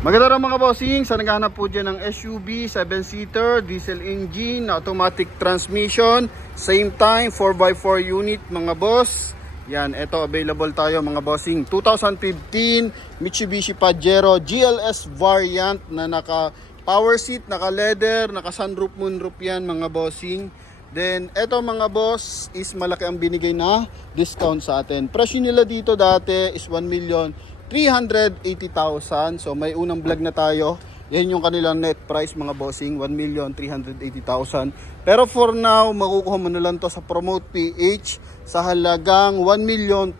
Maganda rin mga bossing, sa naghahanap po dyan ng SUV, 7-seater, diesel engine, automatic transmission, same time, 4x4 unit mga boss. Yan, ito available tayo mga bossing. 2015 Mitsubishi Pajero GLS variant na naka power seat, naka leather, naka sunroof, moonroof yan mga bossing. Then, ito mga boss is malaki ang binigay na discount sa atin. Presyo nila dito dati is 1,380,000. So, may unang vlog na tayo. Yan yung kanilang net price mga bossing, 1,380,000. Pero for now, makukuha mo na lang to sa Promote PH sa halagang 1,240,000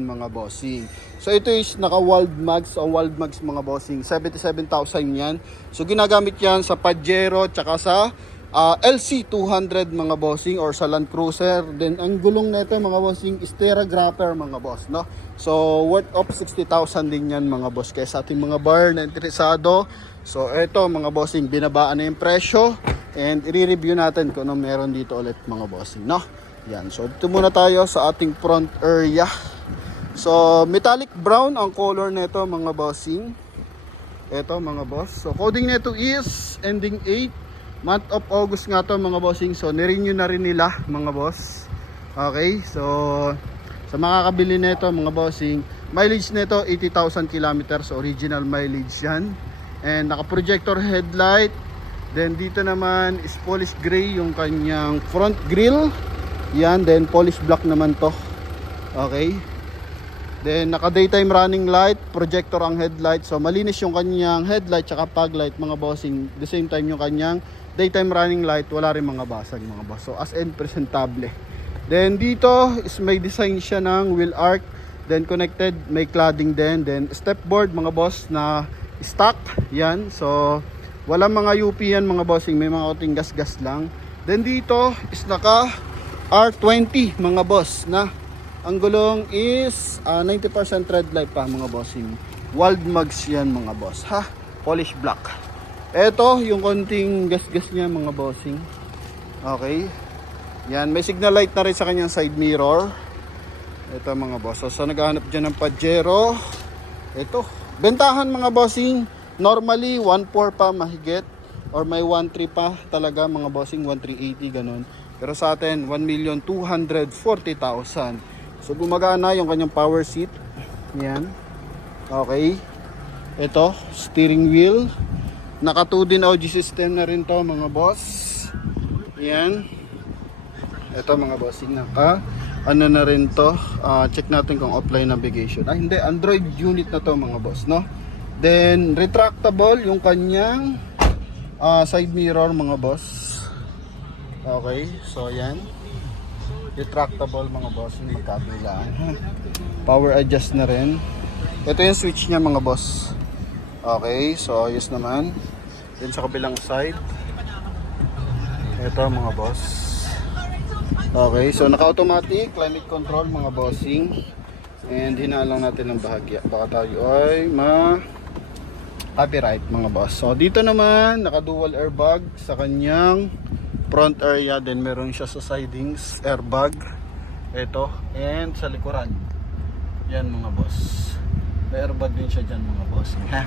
mga bossing. So, ito is naka World Mags o World Mags mga bossing. 77,000 yan. So, ginagamit yan sa Pajero tsaka sa LC200 mga bossing or sa Land Cruiser. Then ang gulong nito mga bossing is Terra Grapper mga boss, no? So worth of 60,000 din yan mga boss. Kaya sa ating mga bar na interesado, so eto mga bossing, binabaan na yung presyo and i-review natin kung ano meron dito ulit mga bossing, no? Yan, so dito muna tayo sa ating front area. So metallic brown ang color nito mga bossing. Eto mga boss, so coding nito is ending 8 month of August nga to mga bossing. So nirenew na rin nila mga boss. Okay, so sa makakabili nito mga bossing, mileage nito 80,000 kilometers, so original mileage yan. And naka projector headlight. Then dito naman is polish gray yung kanyang front grille. Yan, then polish black naman to. Okay. Then naka daytime running light, projector ang headlight. So malinis yung kanyang headlight tsaka fog light mga bossing. The same time yung kanyang daytime running light, wala rin mga basag mga boss. So as in presentable. Then dito is may design siya ng wheel arch, then connected, may cladding din, then step board mga boss na stock. Yan. So wala mga UP yan mga bossing, may mga kuting gas-gas lang. Then dito is naka R20 mga boss na ang gulong is 90% tread life pa mga bossing. World Mags yan mga boss ha. Polish black. Eto yung konting gas-gas niya mga bossing. Okay. Yan, may signal light na rin sa kanyang side mirror. Ito mga boss. So naghahanap dyan ng Pajero. Ito. Bentahan mga bossing. Normally 1.4 pa mahigit. Or may 1.3 pa talaga mga bossing. 1.380 ganun. Pero sa atin 1,240,000. So gumagana yung kanyang power seat. Yan. Okay. Ito. Steering wheel. Naka 2 din audio system na rin to mga boss. Yan. Ito mga bossing, naka ano na rin to. Check natin kung offline navigation. Hindi, Android unit na to mga boss, no? Then retractable yung kanyang side mirror mga boss. Okay, so yan. Retractable mga boss, hindi magkabilaan. Power adjust na rin. Ito yung switch niya mga boss. Okay, so ayos naman. Then sa kabilang side, ito mga boss. Okay, so naka-automatic climate control mga bossing. And hinalang natin ng bahagya. Baka tayo ay copyright mga boss. So dito naman naka-dual airbag sa kanyang front area. Then meron siya sa sidings airbag. Ito, and sa likuran. Yan mga boss. May airbag din siya dyan mga boss. Ha?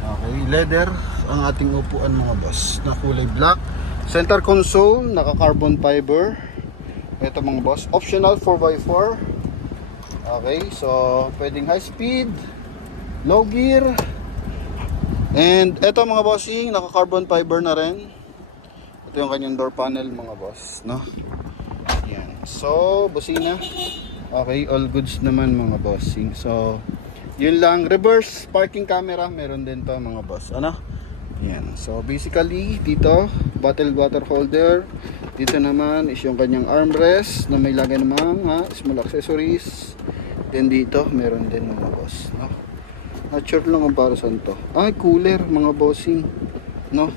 Okay, leather ang ating upuan mga boss na kulay black. Center console, naka carbon fiber. Ito mga boss, optional 4x4. Okay, so pwedeng high speed, low gear. And ito mga bossing, naka carbon fiber na rin. Ito yung kanyang door panel mga boss, no? Yan. So, busina. Okay, all goods naman mga bossing. So, yun lang. Reverse parking camera, meron din to mga boss. Ano? Yan. So basically dito, bottle water holder. Dito naman is yung kanyang armrest na may lagay ng mga small accessories. Then dito, meron din mga boss, no? Not sure lang kung para saan to. Ay, cooler mga bossing, no?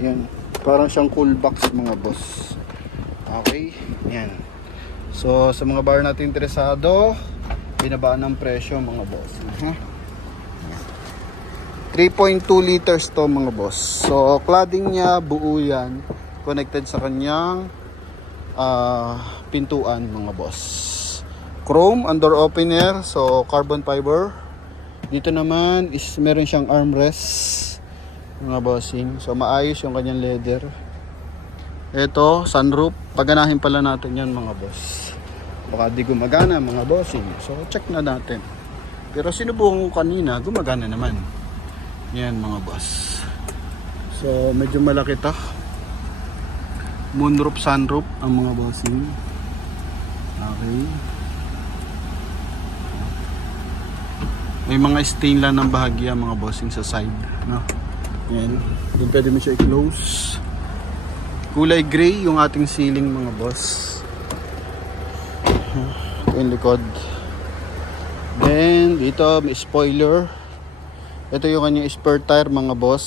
Yan. Parang siyang cool box mga boss. Okay. Yan. So sa mga bar natin interesado, binabaan ng presyo mga boss. 3.2 liters to mga boss. So cladding niya buo yan, connected sa kanyang pintuan mga boss. Chrome under opener, so carbon fiber. Dito naman is meron siyang armrest mga bossing. So maayos yung kanyang leather. Ito, sunroof. Paganahin pala natin yan mga boss. Baka di gumagana mga bossing. So check na natin. Pero sinubukan ko kanina, gumagana naman. Yan mga boss. So medyo malaki to. Moonroof, sunroof ang mga bossing. Okay. May mga stain lang ng bahagya mga bossing sa side, no? Yan. Doon pwede mo siya i-close. Kulay gray yung ating ceiling mga boss. Ito yung likod. Then dito may spoiler. Ito yung kanyang spare tire mga boss.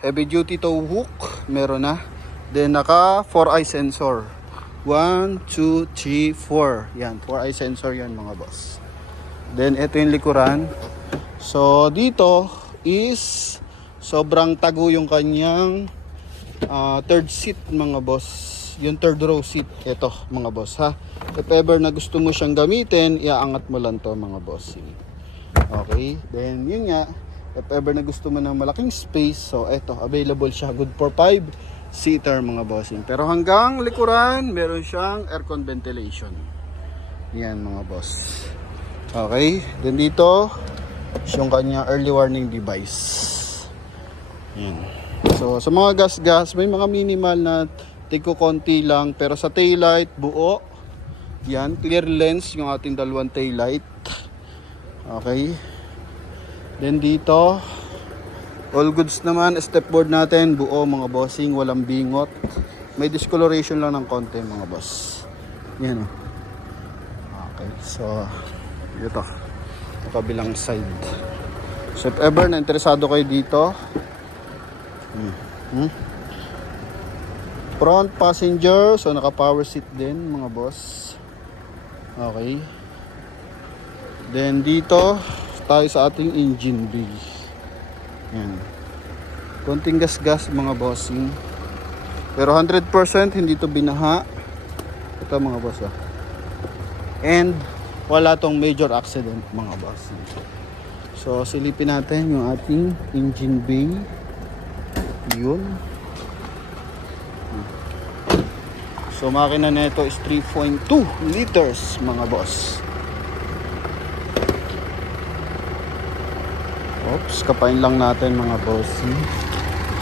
Heavy duty tow hook meron na. Then naka 4-eye sensor. 1, 2, 3, 4. Yan, 4-eye sensor yan mga boss. Then ito yung likuran. So dito is sobrang tago yung kanyang third seat mga boss. Yung third row seat. Ito mga boss ha. If ever na gusto mo siyang gamitin, iaangat mo lang to mga boss. Okay. Then yun nga. If ever na gusto mo ng malaking space, so ito available siya. Good for 5-seater mga bossing. Pero hanggang likuran, meron siyang aircon ventilation. Yan mga boss. Okay, then dito yung kanya early warning device. Yan. So sa mga gas-gas, may mga minimal na tigko konti lang, pero sa taillight buo. Yan, clear lens yung ating dalawang taillight. Okay. Then dito all goods naman, stepboard natin buo mga bossing, walang bingot. May discoloration lang ng konti mga boss. Yan oh. Okay, so ito yung kabilang side. So if ever na interesado kayo dito, front passenger, so naka power seat din mga boss. Okay. Then dito tayo sa ating engine bay. Yan, konting gas-gas mga bossing, pero 100% hindi to binaha. Ito mga boss oh. And wala tong major accident mga boss. So silipin natin yung ating engine bay. Yun. So makina nito is 3.2 liters mga boss. Oops, kapain lang natin mga boss.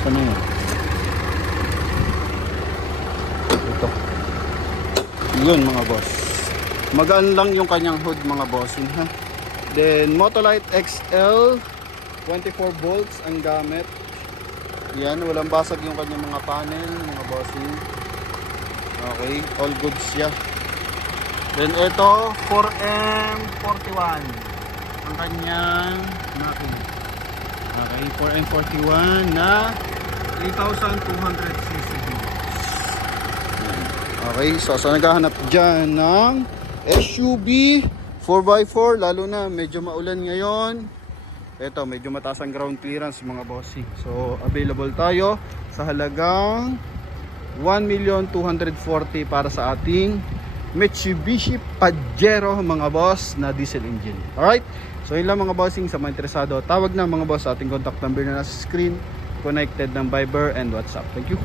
Saan yun? Ito. Yun mga boss. Magaan lang yung kanyang hood mga bossing ha. Then Motolite XL 24 volts ang gamit. Yan, walang basag yung kanyang mga panel mga bossing. Okay, all good siya. Then ito 4M41 ang kanyang natin. Okay, 4M41 na 3,200cc. Okay, so sa naghahanap dyan ng SUV 4x4, lalo na medyo maulan ngayon, ito medyo mataas ang ground clearance mga bossing. So available tayo sa halagang 1,240,000 para sa ating Mitsubishi Pajero mga boss na diesel engine. Alright, so yun lang mga bossing. Sa mga interesado, tawag na mga boss sa ating contact number na nasa screen, connected ng Viber and WhatsApp. Thank you.